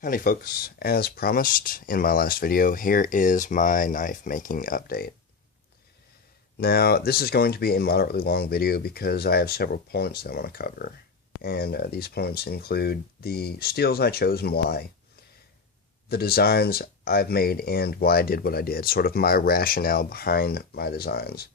Howdy folks, as promised in my last video, here is my knife making update. Now, this is going to be a moderately long video because I have several points that I want to cover. And these points include the steels I chose and why, the designs I've made and why I did what I did, sort of my rationale behind my designs,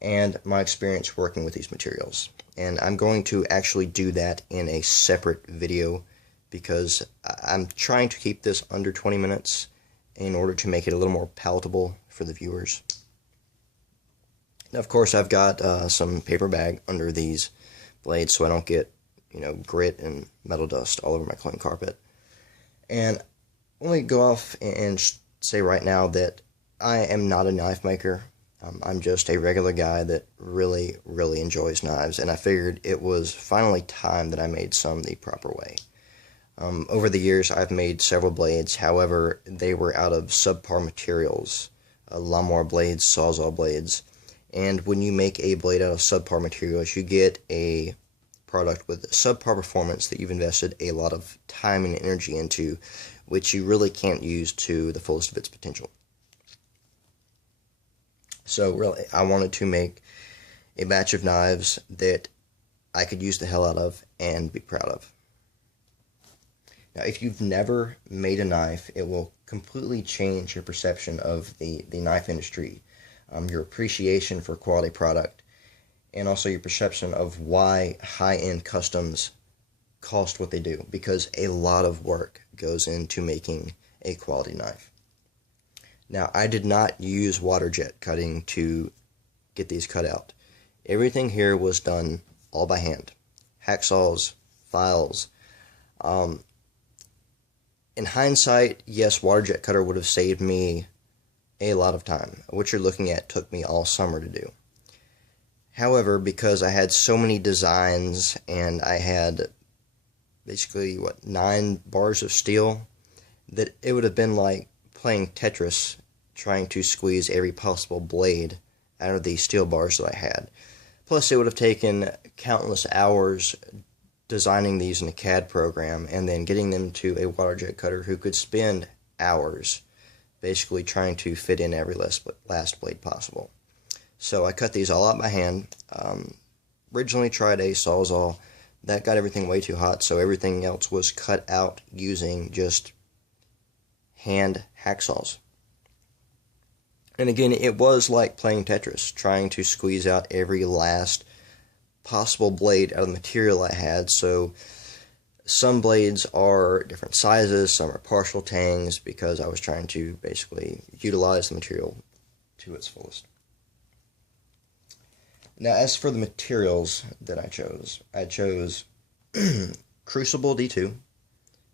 and my experience working with these materials. And I'm going to actually do that in a separate video because I'm trying to keep this under 20 minutes in order to make it a little more palatable for the viewers. Now, of course, I've got some paper bag under these blades so I don't get, grit and metal dust all over my clean carpet. And let me go off and say right now that I am not a knife maker. I'm just a regular guy that really, really enjoys knives, and I figured it was finally time that I made some the proper way. Over the years, I've made several blades. However, they were out of subpar materials, lawnmower blades, sawzall blades. And when you make a blade out of subpar materials, you get a product with subpar performance that you've invested a lot of time and energy into, which you really can't use to the fullest of its potential. So really, I wanted to make a batch of knives that I could use the hell out of and be proud of. Now, if you've never made a knife, it will completely change your perception of the knife industry, your appreciation for quality product, and also your perception of why high-end customs cost what they do, because a lot of work goes into making a quality knife. Now, I did not use water jet cutting to get these cut out. Everything here was done all by hand. Hacksaws, files. In hindsight, yes, water jet cutter would have saved me a lot of time. What you're looking at took me all summer to do. However, because I had so many designs and I had basically, 9 bars of steel, that it would have been like playing Tetris trying to squeeze every possible blade out of the steel bars that I had. Plus, it would have taken countless hours designing these in a CAD program and then getting them to a water jet cutter who could spend hours basically trying to fit in every last blade possible. So I cut these all out by hand. Originally tried a Sawzall. That got everything way too hot, so everything else was cut out using just hand hacksaws. And again, it was like playing Tetris, trying to squeeze out every last possible blade out of the material I had. So some blades are different sizes, some are partial tangs, because I was trying to basically utilize the material to its fullest. Now, as for the materials that I chose Crucible D2,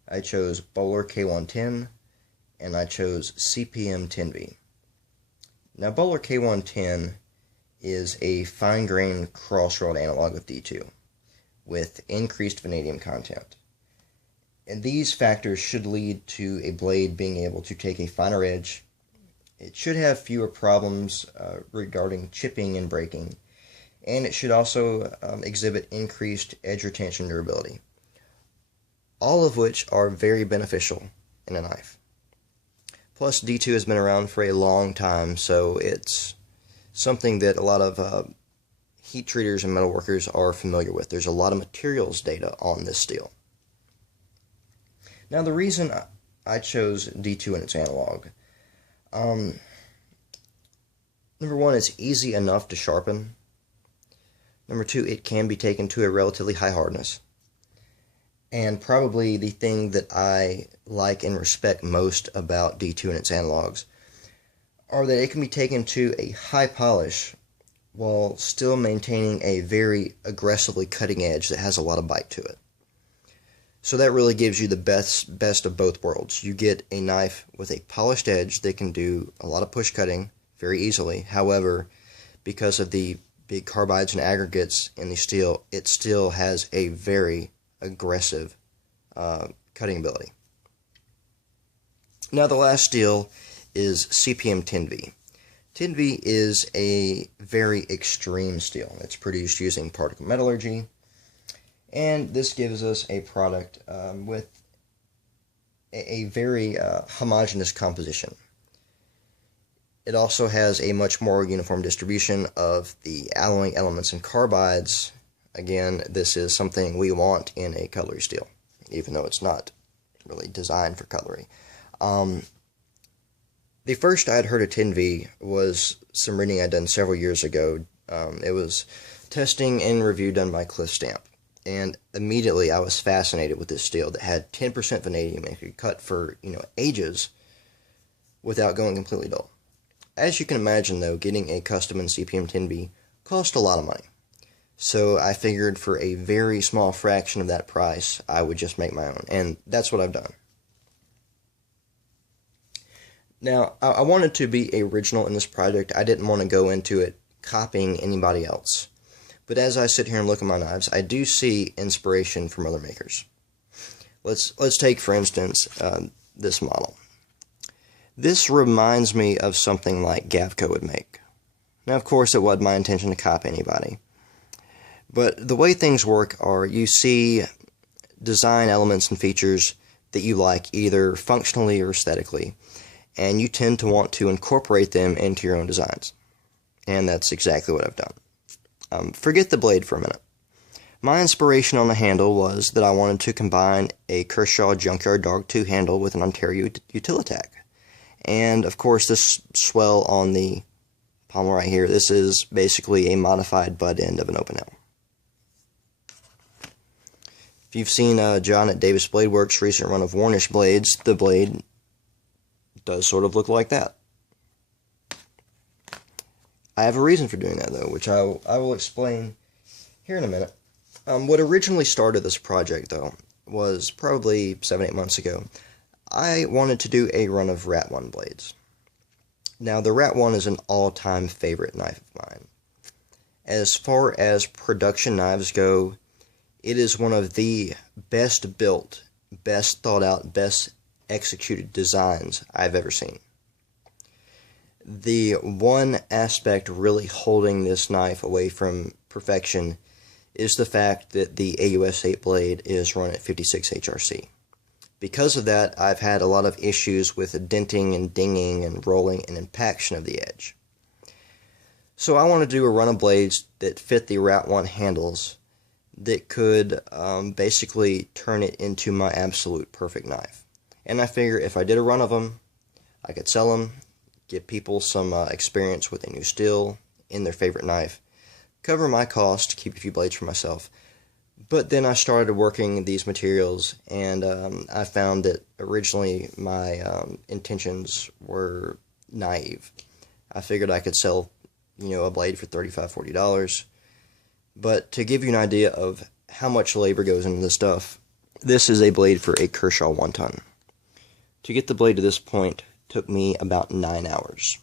I chose Bowler K110, and I chose CPM 10V. Now, Bowler K110 is a fine-grained crossrod analog of D2 with increased vanadium content. And these factors should lead to a blade being able to take a finer edge. It should have fewer problems regarding chipping and breaking, and it should also exhibit increased edge retention durability, all of which are very beneficial in a knife. Plus, D2 has been around for a long time, so it's something that a lot of heat treaters and metalworkers are familiar with. There's a lot of materials data on this steel. Now, the reason I chose D2 in its analog, number one, it's easy enough to sharpen. Number two, it can be taken to a relatively high hardness. And probably the thing that I like and respect most about D2 and its analogs are that it can be taken to a high polish while still maintaining a very aggressively cutting edge that has a lot of bite to it. So that really gives you the best of both worlds. You get a knife with a polished edge that can do a lot of push cutting very easily. However, because of the big carbides and aggregates in the steel, it still has a very aggressive cutting ability. Now, the last steel is CPM 10V. 10V is a very extreme steel. It's produced using particle metallurgy, and this gives us a product with a very homogeneous composition. It also has a much more uniform distribution of the alloying elements and carbides. Again, this is something we want in a cutlery steel, even though it's not really designed for cutlery. The first I'd heard of 10V was some reading I'd done several years ago. It was testing and review done by Cliff Stamp. And immediately I was fascinated with this steel that had 10% vanadium and could cut for, ages without going completely dull. As you can imagine, though, getting a custom in CPM 10V cost a lot of money. So I figured for a very small fraction of that price, I would just make my own. And that's what I've done. Now, I wanted to be original in this project. I didn't want to go into it copying anybody else. But as I sit here and look at my knives, I do see inspiration from other makers. Let's take, for instance, this model. This reminds me of something like Gavco would make. Now, of course, it wasn't my intention to copy anybody. But the way things work are you see design elements and features that you like either functionally or aesthetically, and you tend to want to incorporate them into your own designs. And that's exactly what I've done. Forget the blade for a minute. My inspiration on the handle was that I wanted to combine a Kershaw Junkyard Dog 2 handle with an Ontario Utilitac. And, of course, this swell on the pommel right here, this is basically a modified butt end of an open L. If you've seen John at Davis Blade Works' recent run of Warnish blades, the blade does sort of look like that. I have a reason for doing that, though, which I will explain here in a minute. What originally started this project, though, was probably 7-8 months ago. I wanted to do a run of Rat 1 blades. Now, the Rat 1 is an all-time favorite knife of mine. As far as production knives go, it is one of the best built, best thought out, best executed designs I've ever seen. The one aspect really holding this knife away from perfection is the fact that the AUS 8 blade is run at 56 HRC. Because of that, I've had a lot of issues with denting and dinging and rolling and impaction of the edge. So I wanted to do a run of blades that fit the Rat 1 handles that could basically turn it into my absolute perfect knife. And I figure if I did a run of them, I could sell them, give people some experience with a new steel in their favorite knife, cover my cost, keep a few blades for myself. But then I started working these materials, and I found that originally my intentions were naive. I figured I could sell, a blade for $35, $40. But to give you an idea of how much labor goes into this stuff, this is a blade for a Kershaw 1 ton. To get the blade to this point took me about 9 hours.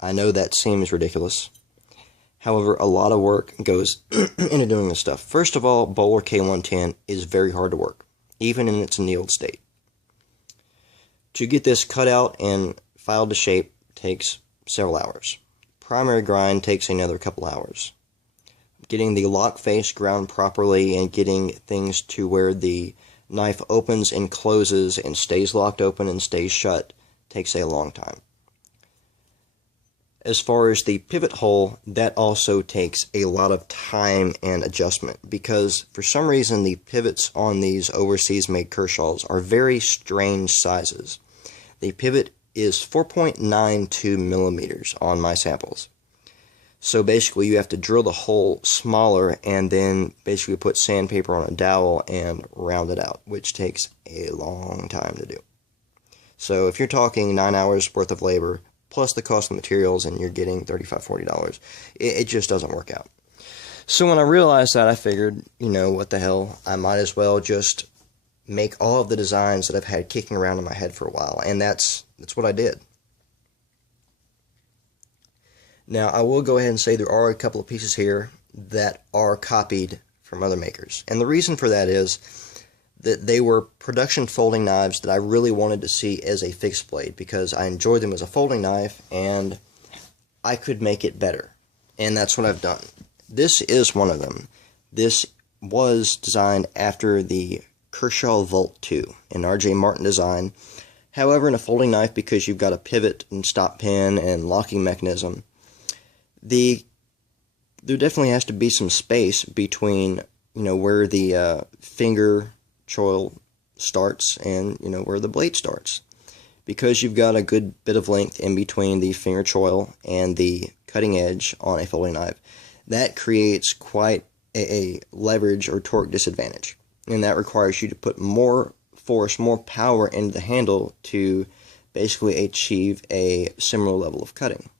I know that seems ridiculous. However, a lot of work goes into doing this stuff. First of all, Bowler K110 is very hard to work, even in its annealed state. To get this cut out and filed to shape takes several hours. Primary grind takes another couple hours. Getting the lock face ground properly and getting things to where the knife opens and closes and stays locked open and stays shut takes a long time. As far as the pivot hole, that also takes a lot of time and adjustment because for some reason the pivots on these overseas made Kershaws are very strange sizes. The pivot is 4.92 millimeters on my samples. So basically you have to drill the hole smaller and then basically put sandpaper on a dowel and round it out, which takes a long time to do. So if you're talking 9 hours worth of labor, plus the cost of materials, and you're getting $35, $40, it just doesn't work out. So when I realized that, I figured, what the hell, I might as well just make all of the designs that I've had kicking around in my head for a while, and that's what I did. Now, I will go ahead and say there are a couple of pieces here that are copied from other makers, and the reason for that is that they were production folding knives that I really wanted to see as a fixed blade because I enjoyed them as a folding knife and I could make it better. And that's what I've done. This is one of them. This was designed after the Kershaw Volt 2, an RJ Martin design. However, in a folding knife, because you've got a pivot and stop pin and locking mechanism, there definitely has to be some space between, where the finger choil starts and, where the blade starts. Because you've got a good bit of length in between the finger choil and the cutting edge on a folding knife, that creates quite a leverage or torque disadvantage. And that requires you to put more force, more power into the handle to basically achieve a similar level of cutting.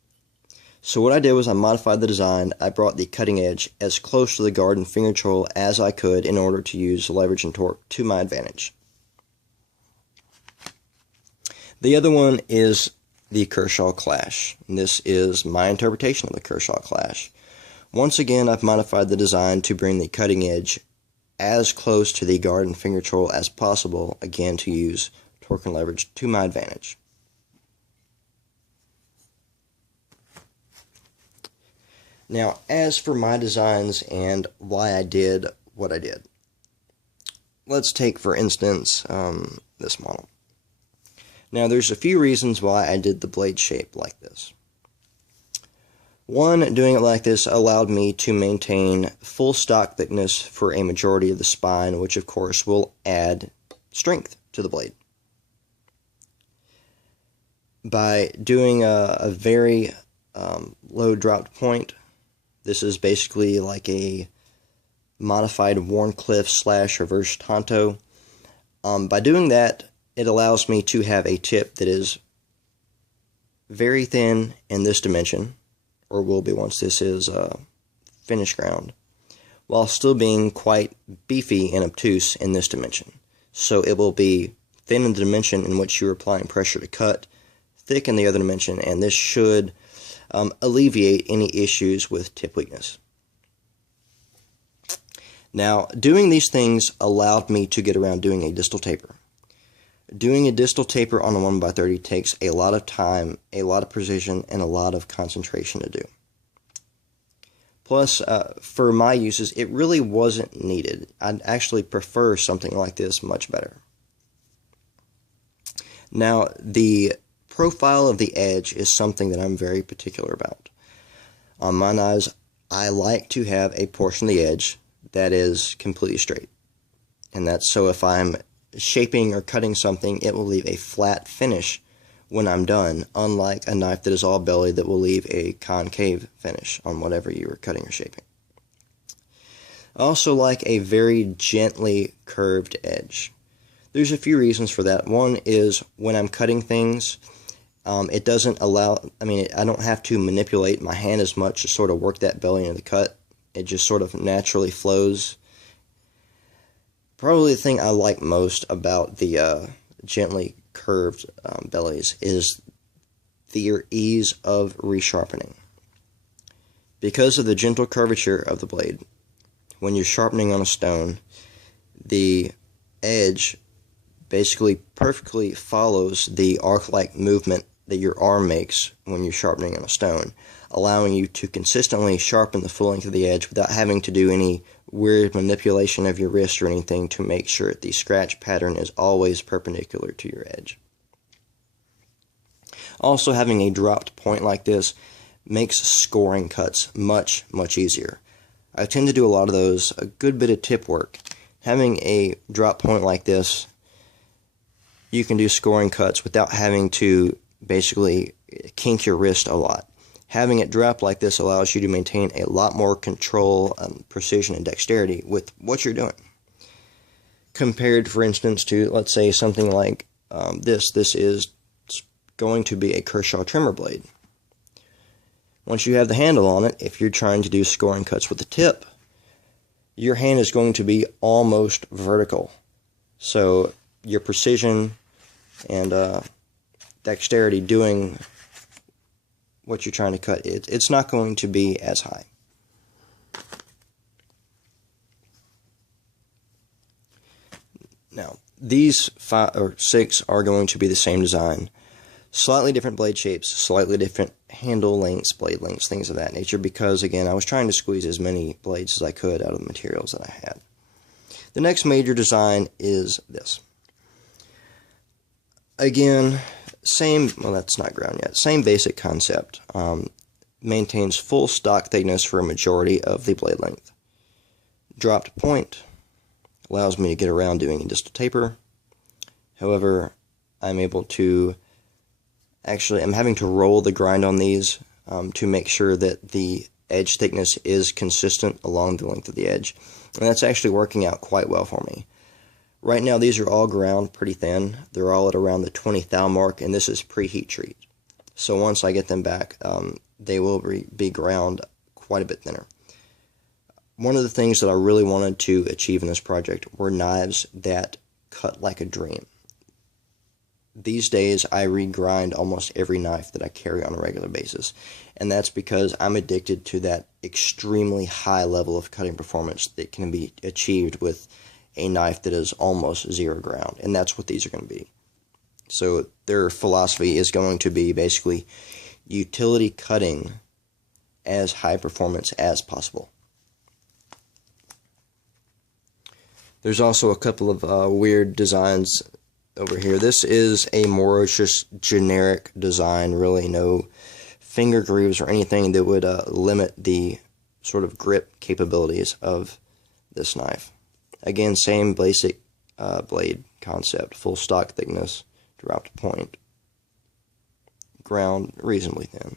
So what I did was I modified the design. I brought the cutting edge as close to the guard and finger choil as I could in order to use leverage and torque to my advantage. The other one is the Kershaw Clash. And this is my interpretation of the Kershaw Clash. Once again, I've modified the design to bring the cutting edge as close to the guard and finger choil as possible, again to use torque and leverage to my advantage. Now, as for my designs and why I did what I did, let's take, for instance, this model. Now, there's a few reasons why I did the blade shape like this. One, doing it like this allowed me to maintain full stock thickness for a majority of the spine, which of course will add strength to the blade. By doing a very low dropped point, this is basically like a modified Wharncliffe / reverse Tonto. By doing that, it allows me to have a tip that is very thin in this dimension, or will be once this is finished ground, while still being quite beefy and obtuse in this dimension. So it will be thin in the dimension in which you're applying pressure to cut, thick in the other dimension, and this should alleviate any issues with tip weakness. Now, doing these things allowed me to get around doing a distal taper. Doing a distal taper on a 1x30 takes a lot of time, a lot of precision, and a lot of concentration to do. Plus, for my uses, it really wasn't needed. I'd actually prefer something like this much better. Now, the profile of the edge is something that I'm very particular about. On my knives, I like to have a portion of the edge that is completely straight. And that's so if I'm shaping or cutting something, it will leave a flat finish when I'm done, unlike a knife that is all belly that will leave a concave finish on whatever you are cutting or shaping. I also like a very gently curved edge. There's a few reasons for that. One is when I'm cutting things, it doesn't allow, I don't have to manipulate my hand as much to sort of work that belly into the cut. It just sort of naturally flows. Probably the thing I like most about the gently curved bellies is their ease of resharpening. Because of the gentle curvature of the blade, when you're sharpening on a stone, the edge basically perfectly follows the arc-like movement that your arm makes when you're sharpening on a stone, allowing you to consistently sharpen the full length of the edge without having to do any weird manipulation of your wrist or anything to make sure the scratch pattern is always perpendicular to your edge. Also, having a dropped point like this makes scoring cuts much, much easier. I tend to do a lot of those, a good bit of tip work. Having a drop point like this, you can do scoring cuts without having to basically kink your wrist a lot. Having it drop like this allows you to maintain a lot more control, precision, and dexterity with what you're doing. Compared, for instance, to, let's say, something like this. This is going to be a Kershaw trimmer blade. Once you have the handle on it, if you're trying to do scoring cuts with the tip, your hand is going to be almost vertical. So your precision and dexterity doing what you're trying to cut, it's not going to be as high. Now, these 5 or 6 are going to be the same design. Slightly different blade shapes, slightly different handle lengths, blade lengths, things of that nature, because, again, I was trying to squeeze as many blades as I could out of the materials that I had. The next major design is this. Again, well, that's not ground yet. Same basic concept. Maintains full stock thickness for a majority of the blade length. Dropped point allows me to get around doing a distal taper. However, I'm able to I'm having to roll the grind on these to make sure that the edge thickness is consistent along the length of the edge. And that's actually working out quite well for me. Right now, these are all ground pretty thin. They're all at around the 20 thou mark, and this is pre-heat treat. So once I get them back, they will be ground quite a bit thinner. One of the things that I really wanted to achieve in this project were knives that cut like a dream. These days, I regrind almost every knife that I carry on a regular basis, and that's because I'm addicted to that extremely high level of cutting performance that can be achieved with a knife that is almost zero ground, and that's what these are going to be. So their philosophy is going to be basically utility cutting as high performance as possible. There's also a couple of weird designs over here. This is a more just generic design, really no finger grooves or anything that would limit the sort of grip capabilities of this knife. Again, same basic blade concept, full stock thickness, dropped point, ground reasonably thin.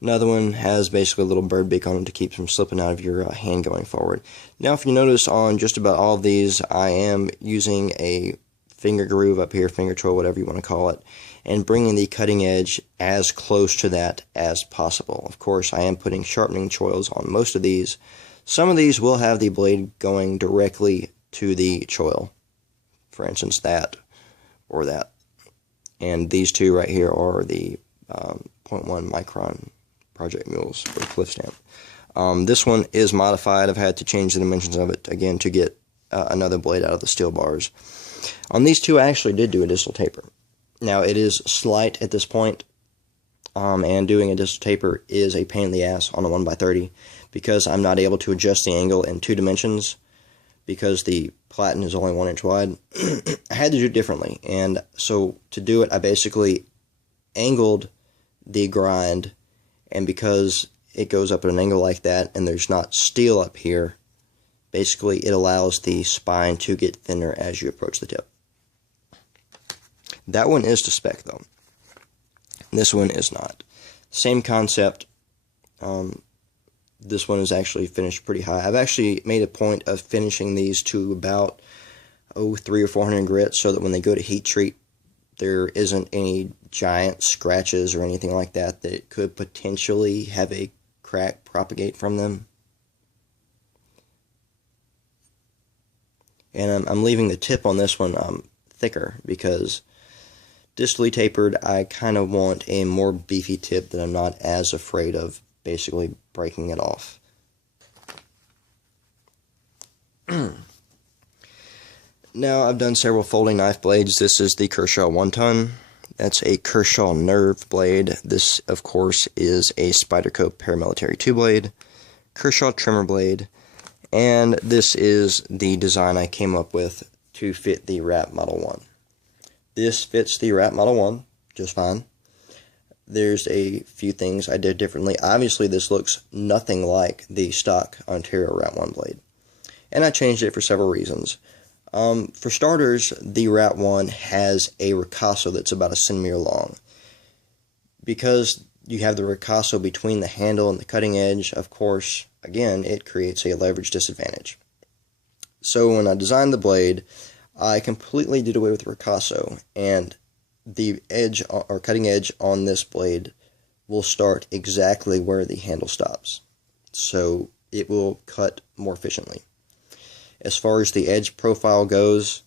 Another one has basically a little bird beak on it to keep from slipping out of your hand going forward. Now, if you notice on just about all of these, I am using a finger groove up here, finger choil, whatever you want to call it, and bringing the cutting edge as close to that as possible. Of course, I am putting sharpening choils on most of these. Some of these will have the blade going directly to the choil. For instance, that or that. And these two right here are the 0.1 micron Project Mules for the cliff stamp. This one is modified. I've had to change the dimensions of it again to get another blade out of the steel bars. On these two, I actually did do a distal taper. Now, it is slight at this point, and doing a distal taper is a pain in the ass on a 1x30 because I'm not able to adjust the angle in 2 dimensions because the platen is only 1 inch wide. I had to do it differently, and so to do it, I basically angled the grind, and because it goes up at an angle like that and there's not steel up here, basically it allows the spine to get thinner as you approach the tip. That one is to spec though. This one is not. Same concept. This one is actually finished pretty high. I've actually made a point of finishing these to about 300 or 400 grit so that when they go to heat treat, there isn't any giant scratches or anything like that that could potentially have a crack propagate from them. And I'm leaving the tip on this one thicker because distally tapered, I kind of want a more beefy tip that I'm not as afraid of basically breaking it off. Now, I've done several folding knife blades. This is the Kershaw 1 ton. That's a Kershaw Nerve blade. This, of course, is a Spyderco paramilitary 2 blade, Kershaw trimmer blade, and this is the design I came up with to fit the Rat Model 1. This fits the Rat Model 1 just fine. There's a few things I did differently. Obviously, this looks nothing like the stock Ontario Rat 1 blade, and I changed it for several reasons. For starters, the Rat 1 has a ricasso that's about 1 centimeter long. Because you have the ricasso between the handle and the cutting edge, of course, again, it creates a leverage disadvantage. So when I designed the blade, I completely did away with the ricasso, and the edge or cutting edge on this blade will start exactly where the handle stops. So it will cut more efficiently. As far as the edge profile goes,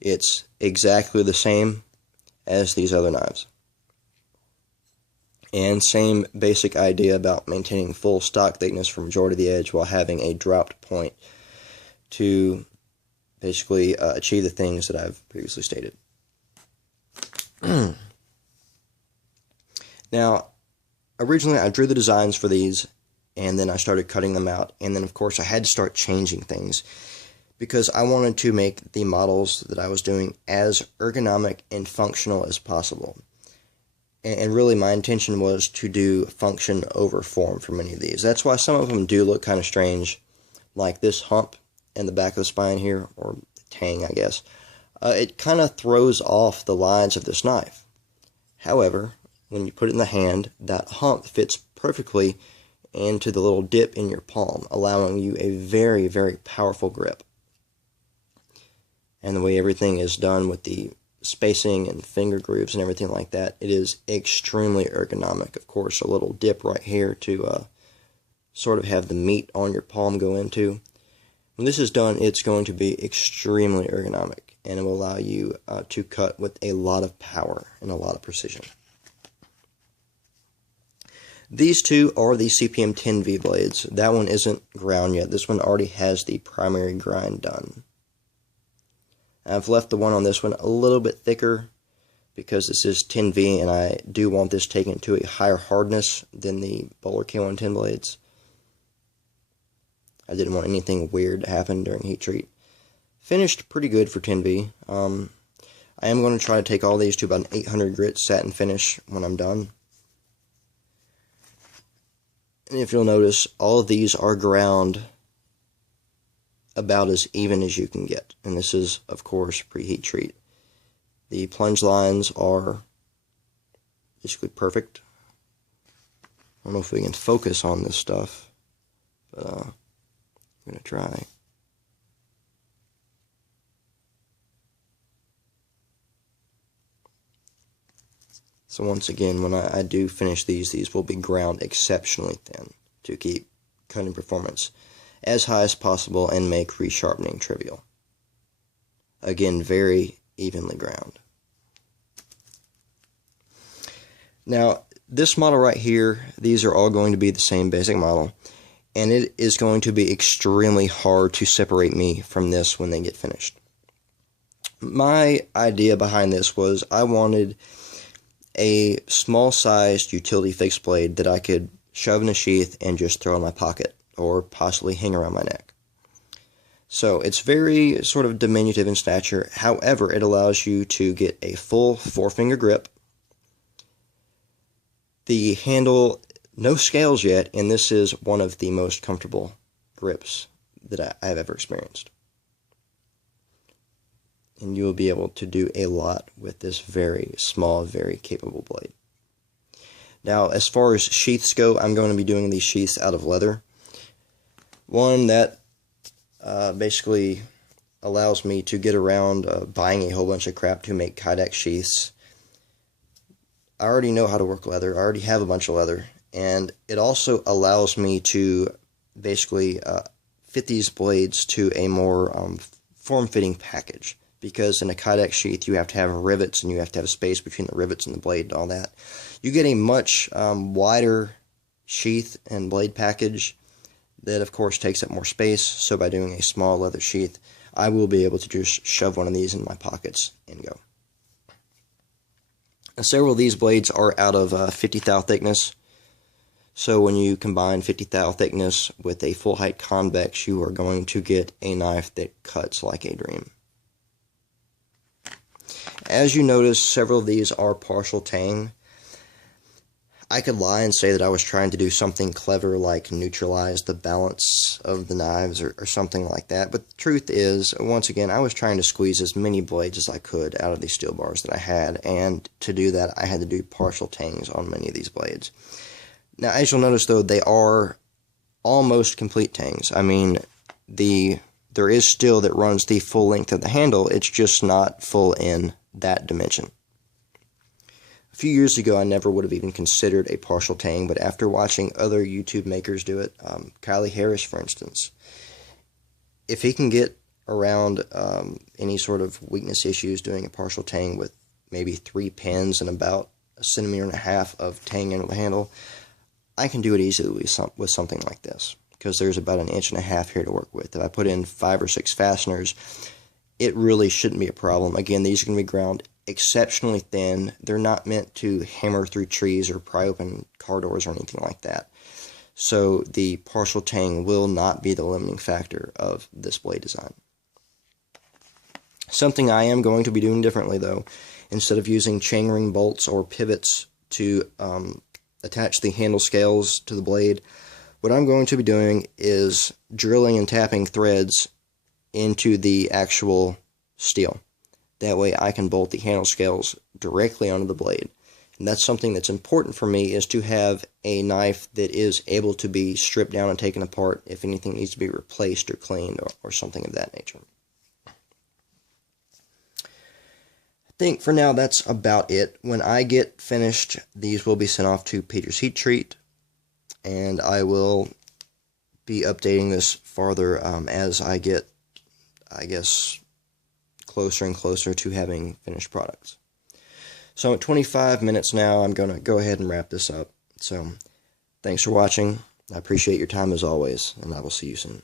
it's exactly the same as these other knives. And same basic idea about maintaining full stock thickness for majority of the edge while having a dropped point to basically achieve the things that I've previously stated. Now, originally I drew the designs for these and then I started cutting them out, and then of course I had to start changing things because I wanted to make the models that I was doing as ergonomic and functional as possible. And really my intention was to do function over form for many of these. That's why some of them do look kind of strange, like this hump in the back of the spine here, or tang I guess. It kind of throws off the lines of this knife. However, when you put it in the hand, that hump fits perfectly into the little dip in your palm, allowing you a very, very powerful grip. And the way everything is done with the spacing and finger grooves and everything like that, it is extremely ergonomic. Of course, a little dip right here to sort of have the meat on your palm go into. When this is done, it's going to be extremely ergonomic, and it will allow you to cut with a lot of power and a lot of precision. These two are the CPM 10V blades. That one isn't ground yet. This one already has the primary grind done. I've left the one on this one a little bit thicker because this is 10V, and I do want this taken to a higher hardness than the Bowler K110 blades. I didn't want anything weird to happen during heat treat. Finished pretty good for 10V. I am going to try to take all these to about an 800 grit satin finish when I'm done. And if you'll notice, all of these are ground about as even as you can get. And this is, of course, pre-heat treat. The plunge lines are basically perfect. I don't know if we can focus on this stuff, but I'm going to try. So once again, when I do finish these will be ground exceptionally thin to keep cutting performance as high as possible and make resharpening trivial. Again, very evenly ground. Now, this model right here, these are all going to be the same basic model, and it is going to be extremely hard to separate me from this when they get finished. My idea behind this was I wanted a small-sized utility fixed blade that I could shove in a sheath and just throw in my pocket, or possibly hang around my neck. So it's very sort of diminutive in stature. However, it allows you to get a full 4-finger grip. The handle, no scales yet, and this is one of the most comfortable grips that I have ever experienced. And you will be able to do a lot with this very small, very capable blade. Now, as far as sheaths go, I'm going to be doing these sheaths out of leather. One that basically allows me to get around buying a whole bunch of crap to make Kydex sheaths. I already know how to work leather. I already have a bunch of leather. And it also allows me to basically fit these blades to a more form-fitting package. Because in a Kydex sheath, you have to have rivets, and you have to have a space between the rivets and the blade and all that. You get a much wider sheath and blade package that, of course, takes up more space. So by doing a small leather sheath, I will be able to just shove one of these in my pockets and go. Now, several of these blades are out of 50 thou thickness. So when you combine 50 thou thickness with a full height convex, you are going to get a knife that cuts like a dream. As you notice, several of these are partial tang. I could lie and say that I was trying to do something clever like neutralize the balance of the knives or something like that, but the truth is, once again, I was trying to squeeze as many blades as I could out of these steel bars that I had, and to do that I had to do partial tangs on many of these blades. Now, as you'll notice though, they are almost complete tangs. I mean, there is steel that runs the full length of the handle, it's just not full in that dimension. A few years ago, I never would have even considered a partial tang, but after watching other YouTube makers do it, Kylie Harris, for instance, if he can get around any sort of weakness issues doing a partial tang with maybe 3 pins and about 1.5 centimeters of tang under the handle, I can do it easily with something like this, because there's about 1.5 inches here to work with. If I put in 5 or 6 fasteners, it really shouldn't be a problem. Again, these are going to be ground exceptionally thin. They're not meant to hammer through trees or pry open car doors or anything like that. so the partial tang will not be the limiting factor of this blade design. Something I am going to be doing differently, though, instead of using chain ring bolts or pivots to attach the handle scales to the blade, what I'm going to be doing is drilling and tapping threads into the actual steel. That way I can bolt the handle scales directly onto the blade. And that's something that's important for me, is to have a knife that is able to be stripped down and taken apart if anything needs to be replaced or cleaned or something of that nature. I think for now that's about it. When I get finished, these will be sent off to Peter's Heat Treat, and I will be updating this farther as I get, I guess, closer and closer to having finished products. So I'm at 25 minutes now. I'm going to go ahead and wrap this up. So thanks for watching. I appreciate your time as always, and I will see you soon.